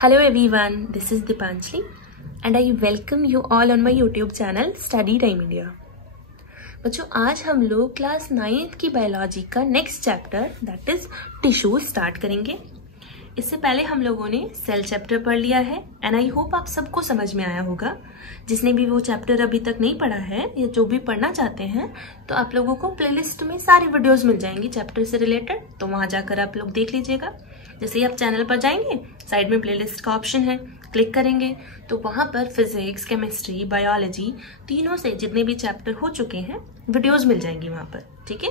Hello everyone, this is Dipanjali and I welcome you all on my YouTube channel Study Time India। बच्चों आज हम लोग class 9th की biology का next chapter that is tissue start करेंगे। इससे पहले हम लोगों ने सेल चैप्टर पढ़ लिया है एंड आई होप आप सबको समझ में आया होगा। जिसने भी वो चैप्टर अभी तक नहीं पढ़ा है या जो भी पढ़ना चाहते हैं तो आप लोगों को प्लेलिस्ट में सारी वीडियोस मिल जाएंगी चैप्टर से रिलेटेड, तो वहां जाकर आप लोग देख लीजिएगा। जैसे ही आप चैनल पर जाएंगे साइड में प्लेलिस्ट का ऑप्शन है, क्लिक करेंगे तो वहां पर फिजिक्स, केमिस्ट्री, बायोलॉजी तीनों से जितने भी चैप्टर हो चुके हैं वीडियोस मिल जाएंगी वहां पर। ठीक है,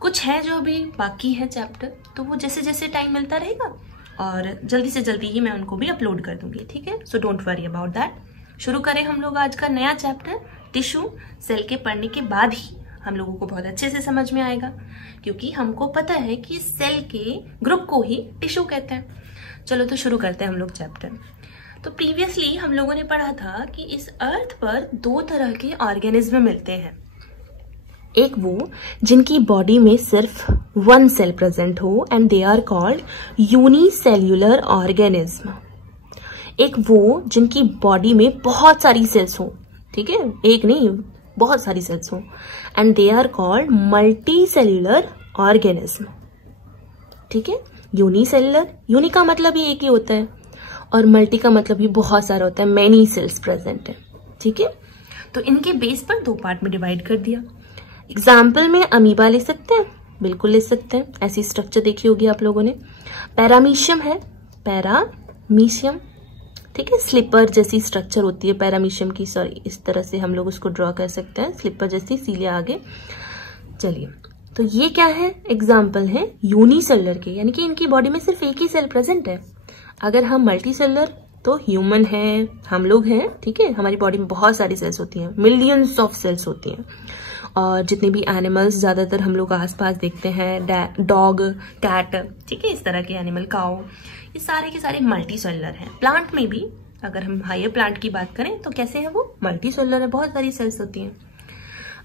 कुछ है जो अभी बाकी है चैप्टर, तो वो जैसे जैसे टाइम मिलता रहेगा और जल्दी से जल्दी ही मैं उनको भी अपलोड कर दूंगी। ठीक है, so don't worry about that. शुरू करें हम लोग आज का नया चैप्टर टिश्यू। सेल के पढ़ने के बाद ही हम लोगों को बहुत अच्छे से समझ में आएगा, क्योंकि हमको पता है कि सेल के ग्रुप को ही टिश्यू कहते हैं। चलो तो शुरू करते हैं हम लोग चैप्टर। तो प्रीवियसली हम लोगों ने पढ़ा था कि इस अर्थ पर दो तरह के ऑर्गेनिज्म मिलते हैं। एक वो जिनकी बॉडी में सिर्फ वन सेल प्रेजेंट हो and they are called unicellular organism. एक वो जिनकी बॉडी में बहुत सारी सेल्स हो, ठीक है, एक नहीं बहुत सारी सेल्स हो, and they are called multicellular organism. ठीक है, यूनिसेल्यूलर, यूनि का मतलब ही एक ही होता है और मल्टी का मतलब भी बहुत सारा होता है, मैनी सेल्स प्रेजेंट है। ठीक है, तो इनके बेस पर दो पार्ट में डिवाइड कर दिया। एग्जाम्पल में अमीबा ले सकते हैं, बिल्कुल ले सकते हैं, ऐसी स्ट्रक्चर देखी होगी आप लोगों ने। पैरामीशियम है, पैरामीशियम, ठीक है, स्लीपर जैसी स्ट्रक्चर होती है पैरामीशियम की, सॉरी इस तरह से हम लोग उसको ड्रॉ कर सकते हैं, स्लीपर जैसी, सीलिए आगे। चलिए, तो ये क्या है, एग्जाम्पल है यूनिसेलुलर के, यानी कि इनकी बॉडी में सिर्फ एक ही सेल प्रेजेंट है। अगर हम मल्टी सेलुलर तो ह्यूमन है, हम लोग हैं, ठीक है, हमारी बॉडी में बहुत सारी सेल्स होती हैं, मिलियंस ऑफ सेल्स होती हैं। और जितने भी एनिमल्स ज्यादातर हम लोग आसपास देखते हैं, डॉग, कैट, ठीक है, इस तरह के एनिमल, काऊ, ये सारे के सारे मल्टी सेलुलर हैं। प्लांट में भी अगर हम हायर प्लांट की बात करें तो कैसे है, वो मल्टी सेलुलर है, बहुत सारी सेल्स होती हैं।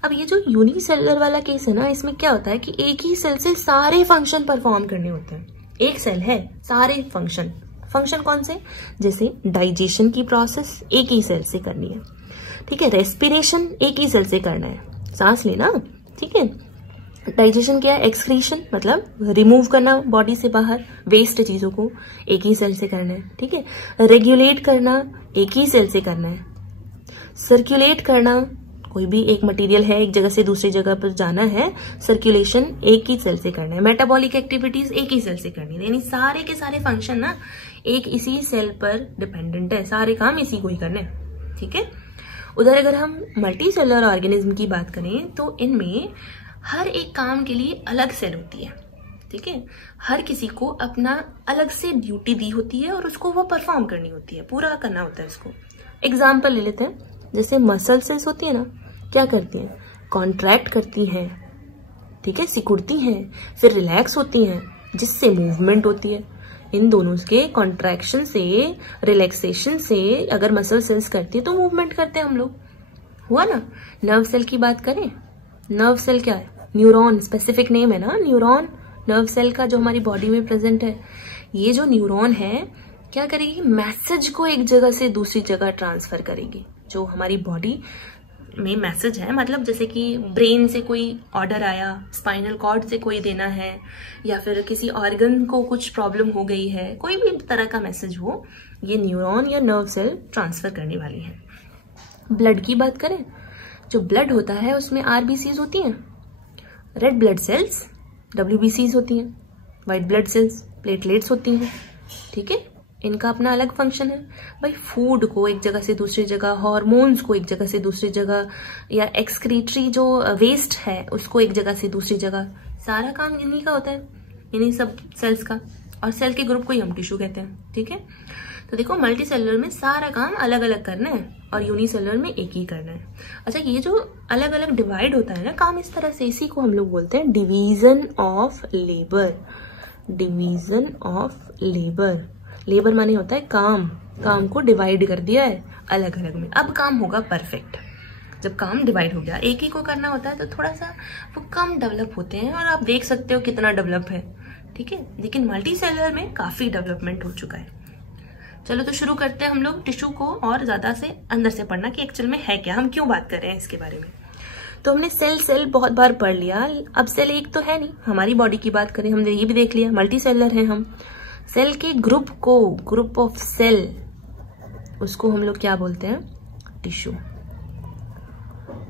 अब ये जो यूनिसेलुलर वाला केस है ना, इसमें क्या होता है कि एक ही सेल से सारे फंक्शन परफॉर्म करने होते हैं। एक सेल है, सारे फंक्शन कौन से, जैसे डाइजेशन की प्रोसेस एक ही सेल से करनी है, ठीक है, रेस्पिरेशन एक ही सेल से करना है, सांस लेना, ठीक है, डाइजेशन क्या है, एक्सक्रीशन मतलब रिमूव करना बॉडी से बाहर वेस्ट चीजों को, एक ही सेल से करना है, ठीक है, रेगुलेट करना एक ही सेल से करना है, सर्कुलेट करना, कोई भी एक मटेरियल है एक जगह से दूसरी जगह पर जाना है, सर्कुलेशन एक ही सेल से करना है, मेटाबॉलिक एक्टिविटीज एक ही सेल से करनी है, यानी सारे के सारे फंक्शन ना एक इसी सेल पर डिपेंडेंट है, सारे काम इसी को ही करने हैं। ठीक है, उधर अगर हम मल्टी सेलुलर ऑर्गेनिज्म की बात करें तो इनमें हर एक काम के लिए अलग सेल होती है। ठीक है, हर किसी को अपना अलग से ड्यूटी दी होती है और उसको वो परफॉर्म करनी होती है, पूरा करना होता है उसको। एग्जाम्पल ले लेते हैं, जैसे मसल सेल्स होती है ना, क्या करती हैं, कॉन्ट्रैक्ट करती हैं, ठीक है, सिकुड़ती हैं, फिर रिलैक्स होती हैं, जिससे मूवमेंट होती है। इन दोनों के कॉन्ट्रैक्शन से, रिलैक्सेशन से अगर मसल सेल्स करती है तो मूवमेंट करते हैं हम लोग, हुआ ना। नर्व सेल की बात करें, नर्व सेल क्या है, न्यूरॉन, स्पेसिफिक नेम है ना, न्यूरॉन, नर्व सेल का जो हमारी बॉडी में प्रेजेंट है। ये जो न्यूरॉन है क्या करेगी, मैसेज को एक जगह से दूसरी जगह ट्रांसफर करेगी। जो हमारी बॉडी में मैसेज है, मतलब जैसे कि ब्रेन से कोई ऑर्डर आया, स्पाइनल कॉर्ड से कोई देना है, या फिर किसी ऑर्गन को कुछ प्रॉब्लम हो गई है, कोई भी तरह का मैसेज हो, ये न्यूरॉन या नर्व सेल ट्रांसफर करने वाली है। ब्लड की बात करें, जो ब्लड होता है उसमें आरबीसीज होती हैं, रेड ब्लड सेल्स डब्ल्यूबीसीज होती हैं, व्हाइट ब्लड सेल्स प्लेटलेट्स होती हैं। ठीक है, इनका अपना अलग फंक्शन है। भाई फूड को एक जगह से दूसरी जगह, हार्मोन्स को एक जगह से दूसरी जगह, या एक्सक्रीटरी जो वेस्ट है उसको एक जगह से दूसरी जगह, सारा काम इन्हीं का होता है, इन्हीं सब सेल्स का। और सेल के ग्रुप को ही हम टिश्यू कहते हैं। ठीक है, तो देखो मल्टी सेलुलर में सारा काम अलग अलग करना है और यूनिसेलुलर में एक ही करना है। अच्छा, ये जो अलग अलग डिवाइड होता है ना काम इस तरह से, इसी को हम लोग बोलते हैं division of labour. Division of labour, labour माने होता है काम, काम को डिवाइड कर दिया है अलग अलग में, अब काम होगा परफेक्ट। जब काम डिवाइड हो गया, एक ही को करना होता है तो थोड़ा सा वो कम डेवलप होते हैं और आप देख सकते हो कितना डेवलप है। ठीक है, लेकिन मल्टी सेलुलर में काफी डेवलपमेंट हो चुका है। चलो तो शुरू करते हैं हम लोग टिश्यू को और ज्यादा से अंदर से पढ़ना कि एक्चुअल में है क्या, हम क्यों बात कर रहे हैं इसके बारे में। तो हमने सेल बहुत बार पढ़ लिया, अब सेल एक तो है नहीं, हमारी बॉडी की बात करें हमने ये भी देख लिया, मल्टी सेलर है हम। सेल के ग्रुप को, ग्रुप ऑफ सेल, उसको हम लोग क्या बोलते हैं, टिश्यू।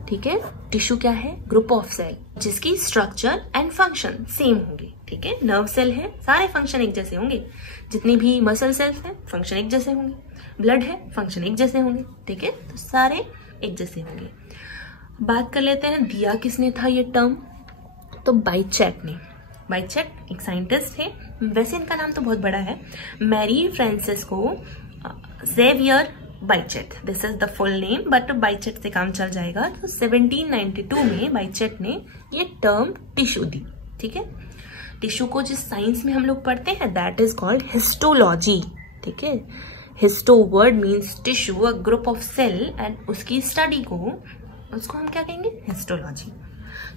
ठीक है, टिश्यू क्या है, ग्रुप ऑफ सेल जिसकी स्ट्रक्चर एंड फंक्शन सेम होंगे। ठीक है, नर्व सेल है, सारे फंक्शन एक जैसे होंगे, जितनी भी मसल सेल्स हैं फंक्शन एक जैसे होंगे, ब्लड है फंक्शन एक जैसे होंगे। ठीक है, तो सारे एक जैसे होंगे। बात कर लेते हैं दिया किसने था ये टर्म, तो बाइचेट ने। बाइचेट एक साइंटिस्ट थे, वैसे इनका नाम तो बहुत बड़ा है, Marie Francisco Xavier Bichat, this is the full name, but Bichat से काम चल जाएगा। तो 1792 में बाइचेट ने ये टर्म टिश्यू दी। ठीक है, टिश्यू को जिस साइंस में हम लोग पढ़ते हैं दैट इज कॉल्ड हिस्टोलॉजी। ठीक है, histo word means tissue, a group of cell, and उसकी स्टडी को, उसको हम क्या कहेंगे, हिस्टोलॉजी।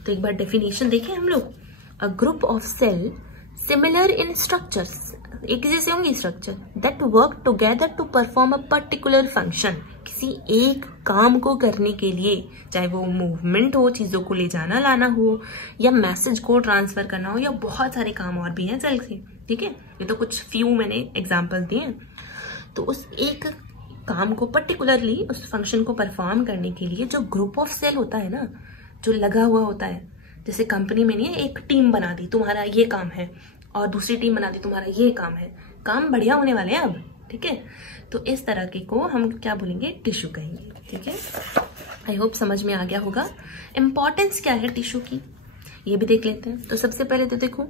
तो एक बार डेफिनेशन देखें हम लोग, a group of cell similar in structures, एक जैसे होंगे structure, that work together to perform a particular function, किसी एक काम को करने के लिए, चाहे वो मूवमेंट हो, चीजों को ले जाना लाना हो, या मैसेज को ट्रांसफर करना हो, या बहुत सारे काम और भी हैं सेल के। ठीक है, ये तो कुछ फ्यू मैंने एग्जाम्पल दिए हैं। तो उस एक काम को पर्टिकुलरली, उस फंक्शन को परफॉर्म करने के लिए जो ग्रुप ऑफ सेल होता है ना, जो लगा हुआ होता है, जैसे कंपनी में नहीं है, एक टीम बना दी तुम्हारा ये काम है, और दूसरी टीम बना दी तुम्हारा ये काम है, काम बढ़िया होने वाले हैं अब। ठीक है, तो इस तरह के को हम क्या बोलेंगे, टिश्यू कहेंगे। ठीक है, आई होप समझ में आ गया होगा। इंपॉर्टेंस क्या है टिश्यू की, ये भी देख लेते हैं। तो सबसे पहले तो देखो,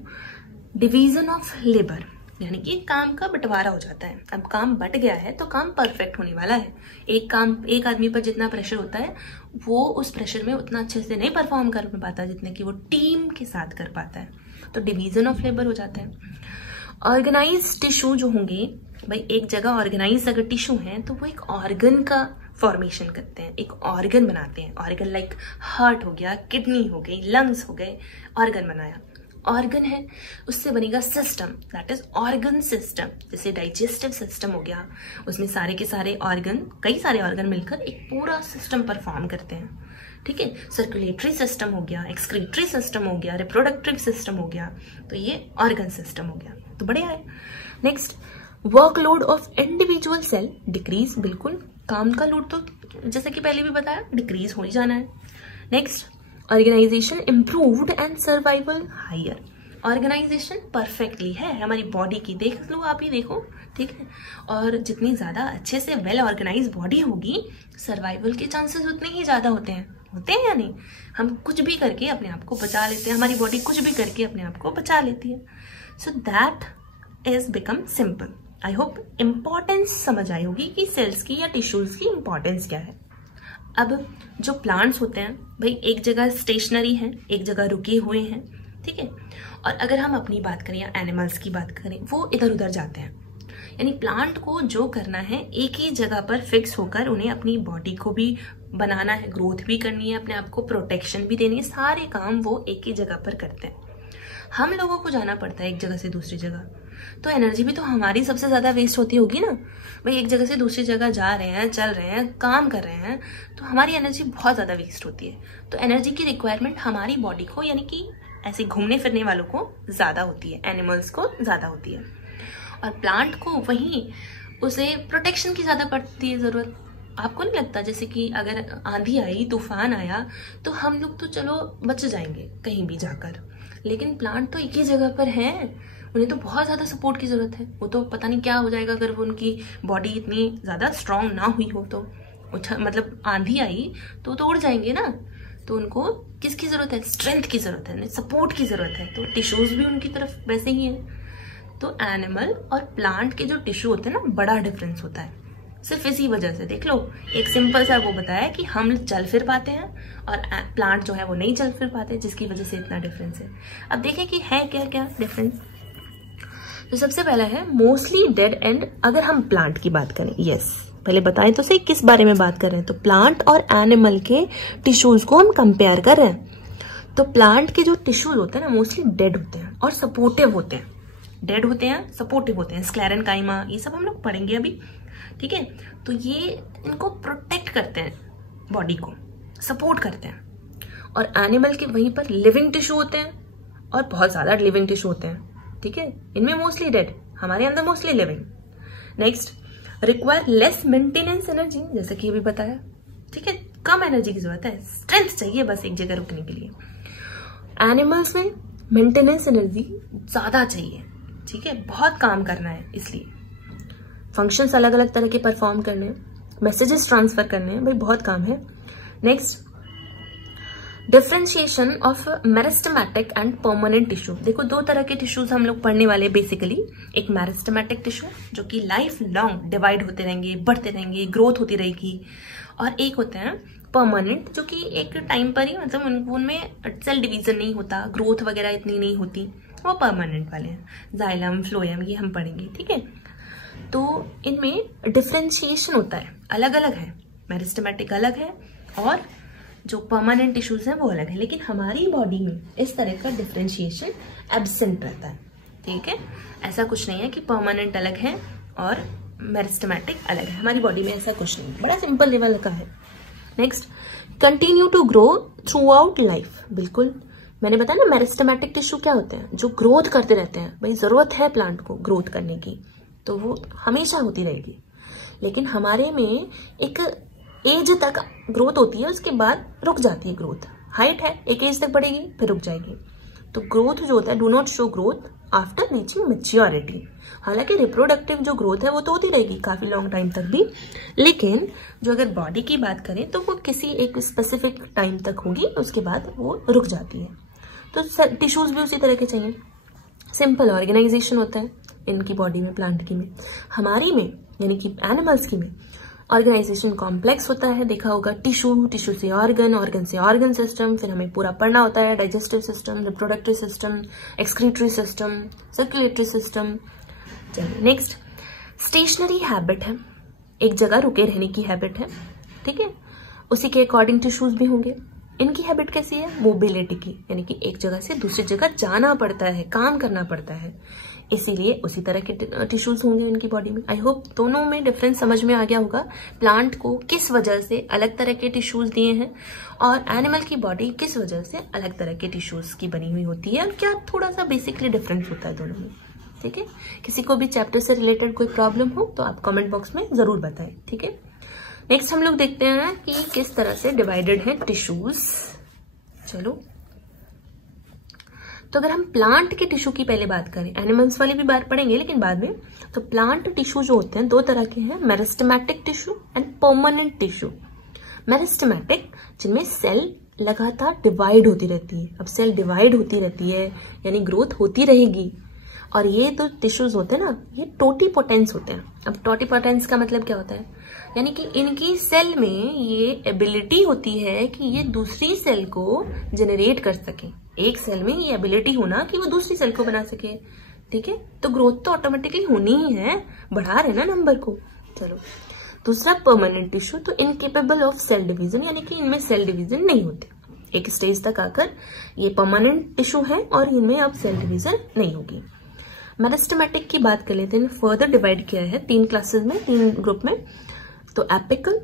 डिवीजन ऑफ लेबर, यानी कि काम का बंटवारा हो जाता है। अब काम बट गया है तो काम परफेक्ट होने वाला है। एक आदमी पर जितना प्रेशर होता है वो उस प्रेशर में उतना अच्छे से नहीं परफॉर्म कर पाता जितने कि वो टीम के साथ कर पाता है। तो डिवीजन ऑफ लेबर हो जाता है। ऑर्गेनाइज टिश्यू जो होंगे भाई, एक जगह ऑर्गेनाइज अगर टिश्यू है तो वो एक ऑर्गन का फॉर्मेशन करते हैं, एक ऑर्गन बनाते हैं। ऑर्गन लाइक हार्ट हो गया, किडनी हो गई, लंग्स हो गए, ऑर्गन बनाया। ऑर्गन है, उससे बनेगा system, that is organ system. जैसे डाइजेस्टिव सिस्टम हो गया, उसमें सारे के सारे ऑर्गन, कई सारे ऑर्गन मिलकर एक पूरा सिस्टम परफॉर्म करते हैं। ठीक है, सर्कुलेटरी सिस्टम हो गया, एक्सक्रीटरी सिस्टम हो गया, रिप्रोडक्टिव सिस्टम हो गया, तो ये ऑर्गन सिस्टम हो गया। तो बढ़िया है। Next, workload of individual cell decrease, बिल्कुल काम का लोड तो जैसे कि पहले भी बताया डिक्रीज हो ही जाना है। Next, organisation improved and survival higher, organisation perfectly है हमारी बॉडी की, देख लो आप ही देखो। ठीक है, और जितनी ज्यादा अच्छे से वेल ऑर्गेनाइज बॉडी होगी, सर्वाइवल के चांसेस उतने ही ज्यादा होते हैं या नहीं। हम कुछ भी करके अपने आप को बचा लेते हैं, हमारी बॉडी कुछ भी करके अपने आप को बचा लेती है। So that is become simple. I hope importance समझ आई होगी कि सेल्स की या टिश्यूज की इम्पोर्टेंस क्या है। अब जो प्लांट्स होते हैं भाई, एक जगह स्टेशनरी हैं, एक जगह रुके हुए हैं। ठीक है, और अगर हम अपनी बात करें या एनिमल्स की बात करें, वो इधर उधर जाते हैं। यानी प्लांट को जो करना है एक ही जगह पर फिक्स होकर, उन्हें अपनी बॉडी को भी बनाना है, ग्रोथ भी करनी है, अपने आप को प्रोटेक्शन भी देनी है, सारे काम वो एक ही जगह पर करते हैं। हम लोगों को जाना पड़ता है एक जगह से दूसरी जगह, तो एनर्जी भी तो हमारी सबसे ज्यादा वेस्ट होती होगी ना भाई। एक जगह से दूसरी जगह जा रहे हैं, चल रहे हैं, काम कर रहे हैं, तो हमारी एनर्जी बहुत ज्यादा वेस्ट होती है। तो एनर्जी की रिक्वायरमेंट हमारी बॉडी को, यानी कि ऐसे घूमने फिरने वालों को ज्यादा होती है, एनिमल्स को ज्यादा होती है। और प्लांट को वहीं उसे प्रोटेक्शन की ज्यादा पड़ती है जरूरत। आपको नहीं लगता जैसे कि अगर आंधी आई, तूफान आया, तो हम लोग तो चलो बच जाएंगे कहीं भी जाकर, लेकिन प्लांट तो एक ही जगह पर हैं, उन्हें तो बहुत ज़्यादा सपोर्ट की ज़रूरत है। वो तो पता नहीं क्या हो जाएगा अगर वो उनकी बॉडी इतनी ज़्यादा स्ट्रांग ना हुई हो तो। मतलब आंधी आई तो उड़ जाएंगे ना, तो उनको किसकी ज़रूरत है, स्ट्रेंथ की ज़रूरत है, सपोर्ट की ज़रूरत है। तो टिश्यूज़ भी उनकी तरफ वैसे ही हैं। तो एनिमल और प्लांट के जो टिश्यू होते हैं ना, बड़ा डिफरेंस होता है। सिर्फ इसी वजह से देख लो, एक सिंपल सा वो बताया कि हम चल फिर पाते हैं और प्लांट जो है वो नहीं चल फिर पाते, जिसकी वजह से इतना डिफरेंस है। अब देखें कि है क्या क्या डिफरेंस। तो सबसे पहला है मोस्टली डेड एंड। अगर हम प्लांट की बात करें, यस पहले बताएं तो सही किस बारे में बात कर रहे हैं। तो प्लांट और एनिमल के टिश्यूज को हम कंपेयर कर रहे हैं। तो प्लांट के जो टिश्यूज होते हैं ना, मोस्टली डेड होते हैं और सपोर्टिव होते हैं। डेड होते हैं, सपोर्टिव होते हैं, स्क्लेरेनकाइमा, ये सब हम लोग पढ़ेंगे अभी, ठीक है। तो ये इनको प्रोटेक्ट करते हैं, बॉडी को सपोर्ट करते हैं। और एनिमल के वहीं पर लिविंग टिश्यू होते हैं और बहुत ज्यादा लिविंग टिश्यू होते हैं, ठीक है। इनमें मोस्टली डेड, हमारे अंदर mostly living. Next, require less maintenance energy, जैसे कि अभी बताया, ठीक है। कम एनर्जी की जरूरत है, स्ट्रेंथ चाहिए बस एक जगह रुकने के लिए। एनिमल्स में मेंटेनेंस एनर्जी ज्यादा चाहिए, ठीक है, बहुत काम करना है, इसलिए फंक्शंस अलग अलग तरह के परफॉर्म करने हैं, मैसेजेस ट्रांसफर करने हैं, भाई बहुत काम है। Next, differentiation of meristematic and permanent tissue. देखो दो तरह के टिश्यूज हम लोग पढ़ने वाले हैं बेसिकली। एक मेरिस्टेमेटिक टिश्यू जो कि लाइफ लॉन्ग डिवाइड होते रहेंगे, बढ़ते रहेंगे, ग्रोथ होती रहेगी, और एक होते हैं परमानेंट जो कि एक टाइम पर ही, मतलब उनमें सेल डिवीजन नहीं होता, ग्रोथ वगैरह इतनी नहीं होती, वो परमानेंट वाले हैं। जाइलम, फ्लोएम, ये हम पढ़ेंगे, ठीक है। तो इनमें डिफरेंशिएशन होता है, अलग अलग है, मेरिस्टेमेटिक अलग है और जो परमानेंट टिश्यूज हैं वो अलग है। लेकिन हमारी बॉडी में इस तरह का डिफरेंशिएशन एब्सेंट रहता है, ठीक है। ऐसा कुछ नहीं है कि परमानेंट अलग है और मेरिस्टेमेटिक अलग है, हमारी बॉडी में ऐसा कुछ नहीं, बड़ा सिंपल लेवल का है। Next, continue to grow throughout life. बिल्कुल मैंने बताया ना, मेरिस्टेमेटिक टिश्यू क्या होते हैं, जो ग्रोथ करते रहते हैं, भाई जरूरत है प्लांट को ग्रोथ करने की तो वो हमेशा होती रहेगी। लेकिन हमारे में एक एज तक ग्रोथ होती है, उसके बाद रुक जाती है ग्रोथ। हाइट है, एक एज तक बढ़ेगी फिर रुक जाएगी। तो ग्रोथ जो होता है, do not show growth after reaching maturity. हालांकि रिप्रोडक्टिव जो ग्रोथ है वो तो होती रहेगी काफी लॉन्ग टाइम तक भी, लेकिन जो अगर बॉडी की बात करें तो वो किसी एक स्पेसिफिक टाइम तक होगी, उसके बाद वो रुक जाती है। तो टिश्यूज भी उसी तरह के चाहिए। सिंपल ऑर्गेनाइजेशन होता है इनकी बॉडी में, प्लांट की में। हमारी में यानी कि एनिमल्स की में ऑर्गेनाइजेशन कॉम्प्लेक्स होता है, देखा होगा। टिश्यू, टिश्यू से ऑर्गन, ऑर्गन से ऑर्गन सिस्टम, फिर हमें पूरा पढ़ना होता है digestive system, reproductive system, excretory system, circulatory system. चलिए नेक्स्ट, स्टेशनरी हैबिट है, एक जगह रुके रहने की हैबिट है, ठीक है। उसी के अकॉर्डिंग टिश्यूज भी होंगे। इनकी हैबिट कैसी है, मोबिलिटी की, यानी कि एक जगह से दूसरी जगह जाना पड़ता है, काम करना पड़ता है, इसीलिए उसी तरह के टिश्यूज होंगे इनकी बॉडी में। आई होप दोनों में डिफरेंस समझ में आ गया होगा। प्लांट को किस वजह से अलग तरह के टिश्यूज दिए हैं और एनिमल की बॉडी किस वजह से अलग तरह के टिश्यूज की बनी हुई होती है, और क्या थोड़ा सा बेसिकली डिफरेंस होता है दोनों में, ठीक है। किसी को भी चैप्टर से रिलेटेड कोई प्रॉब्लम हो तो आप कमेंट बॉक्स में जरूर बताएं, ठीक है। नेक्स्ट हम लोग देखते हैं कि किस तरह से डिवाइडेड है टिश्यूज। चलो, तो अगर हम प्लांट के टिश्यू की पहले बात करें, एनिमल्स वाली भी बात पढ़ेंगे लेकिन बाद में, तो प्लांट टिश्यू जो होते हैं दो तरह के हैं, meristematic tissue and permanent tissue. Meristematic जिनमें सेल लगातार डिवाइड होती रहती है। अब सेल डिवाइड होती रहती है यानी ग्रोथ होती रहेगी। और ये तो टिश्यूज होते हैं ना, ये टोटीपोटेंस होते हैं। अब टोटीपोटेंस का मतलब क्या होता है, यानी कि इनकी सेल में ये एबिलिटी होती है कि ये दूसरी सेल को जनरेट कर सके। एक सेल में ये एबिलिटी होना कि वो दूसरी सेल को बना सके, ठीक है। तो ग्रोथ तो ऑटोमेटिकली होनी ही है, बढ़ा रहे ना नंबर को। चलो, दूसरा परमानेंट टिश्यू, तो इनकेपेबल ऑफ सेल डिवीजन, यानी कि इनमें सेल डिवीजन नहीं होते। एक स्टेज तक आकर ये परमानेंट टिश्यू है और इनमें अब सेल डिवीजन नहीं होगी। मेरिस्टेमेटिक की बात कर लेते हैं, फर्दर डिवाइड किया है 3 क्लासेस में, 3 ग्रुप में। तो एपिकल,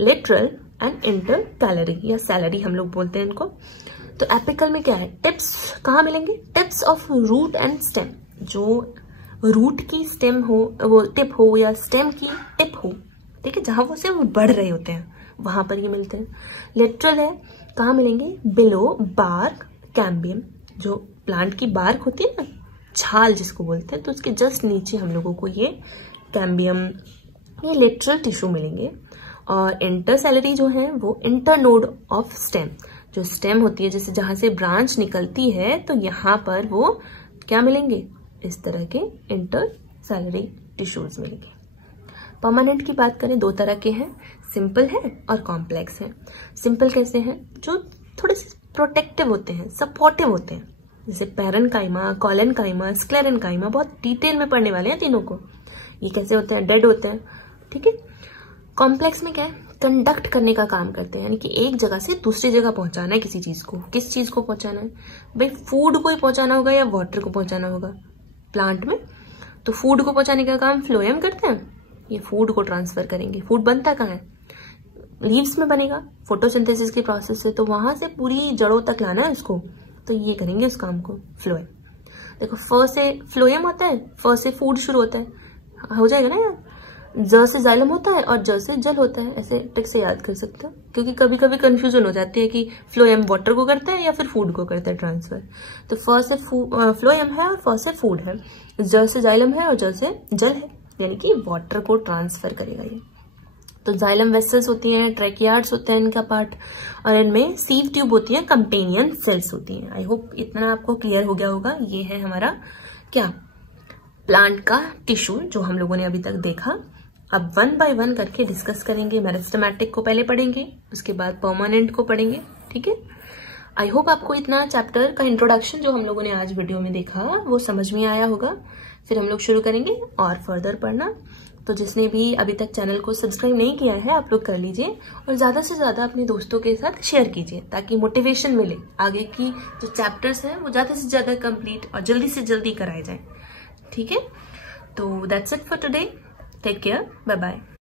लेटरल एंड इंटरकैलरी या सैलरी हम लोग बोलते हैं इनको। तो एपिकल में क्या है, टिप्स कहाँ मिलेंगे, tips of root and stem. जो रूट की स्टेम हो, वो टिप हो, या स्टेम की टिप हो, ठीक है, जहां वो से वो बढ़ रहे होते हैं वहां पर ये मिलते हैं। लेटरल है, कहाँ मिलेंगे, बिलो बार्क कैम्बियम। जो प्लांट की बार्क होती है ना, छाल जिसको बोलते हैं, तो उसके जस्ट नीचे हम लोगों को ये कैम्बियम, ये लेटरल टिश्यू मिलेंगे। और इंटरसेलरी जो है वो इंटरनोड ऑफ स्टेम, जो स्टेम होती है जैसे जहां से ब्रांच निकलती है, तो यहाँ पर वो क्या मिलेंगे, इस तरह के इंटरसेलरी टिश्यूज मिलेंगे। परमानेंट की बात करें, 2 तरह के हैं, सिंपल है और कॉम्प्लेक्स है। सिंपल कैसे हैं, जो थोड़े से प्रोटेक्टिव होते हैं, सपोर्टिव होते हैं, जैसे पैरेन्काइमा, कोलेन्काइमा, स्क्लेरेन्काइमा, बहुत डिटेल में पढ़ने वाले हैं तीनों को। ये कैसे होते हैं, डेड होते हैं, ठीक है। कॉम्प्लेक्स में क्या है, कंडक्ट करने का काम करते हैं, यानी कि एक जगह से दूसरी जगह पहुंचाना है किसी चीज को। किस चीज को पहुंचाना है, भाई फूड को ही पहुंचाना होगा या वाटर को पहुंचाना होगा, प्लांट में, तो फूड को पहुंचाने का काम फ्लोएम करते हैं, ये फूड को ट्रांसफर करेंगे। फूड बनता कहाँ है? लीव्स में बनेगा फोटोसिंथेसिस के प्रोसेस से, तो वहां से पूरी जड़ों तक लाना है इसको, तो ये करेंगे उस काम को फ्लोएम। देखो फ से फ्लोएम होता है, फ से फूड शुरू होता है, हो जाएगा ना यार। ज से जाइलम होता है और ज से जल होता है, ऐसे टिक से याद कर सकते हो, क्योंकि कभी कभी कंफ्यूजन हो जाती है कि फ्लोएम वाटर को करता है या फिर फूड को करता है ट्रांसफर। तो फ से फ्लोएम है और फ से फूड है, ज से जाइलम है और ज से जल है, यानी कि वाटर को ट्रांसफर करेगा ये। तो जाइलम वेसल्स होती हैं, ट्रैकियार्ड्स होते हैं इनका पार्ट, और इनमें सीव ट्यूब होती है, कंपेनियन सेल्स होती हैं। आई होप इतना आपको क्लियर हो गया होगा। ये है हमारा क्या, प्लांट का टिश्यू जो हम लोगों ने अभी तक देखा। अब 1 बाय 1 करके डिस्कस करेंगे। मेरिस्टेमेटिक को पहले पढ़ेंगे, उसके बाद परमानेंट को पढ़ेंगे, ठीक है। आई होप आपको इतना चैप्टर का इंट्रोडक्शन जो हम लोगों ने आज वीडियो में देखा वो समझ में आया होगा। फिर हम लोग शुरू करेंगे और फर्दर पढ़ना। तो जिसने भी अभी तक चैनल को सब्सक्राइब नहीं किया है आप लोग कर लीजिए, और ज़्यादा से ज़्यादा अपने दोस्तों के साथ शेयर कीजिए, ताकि मोटिवेशन मिले, आगे की जो चैप्टर्स हैं वो ज़्यादा से ज़्यादा कंप्लीट और जल्दी से जल्दी कराए जाए, ठीक है। तो that's it for today, take care, bye bye.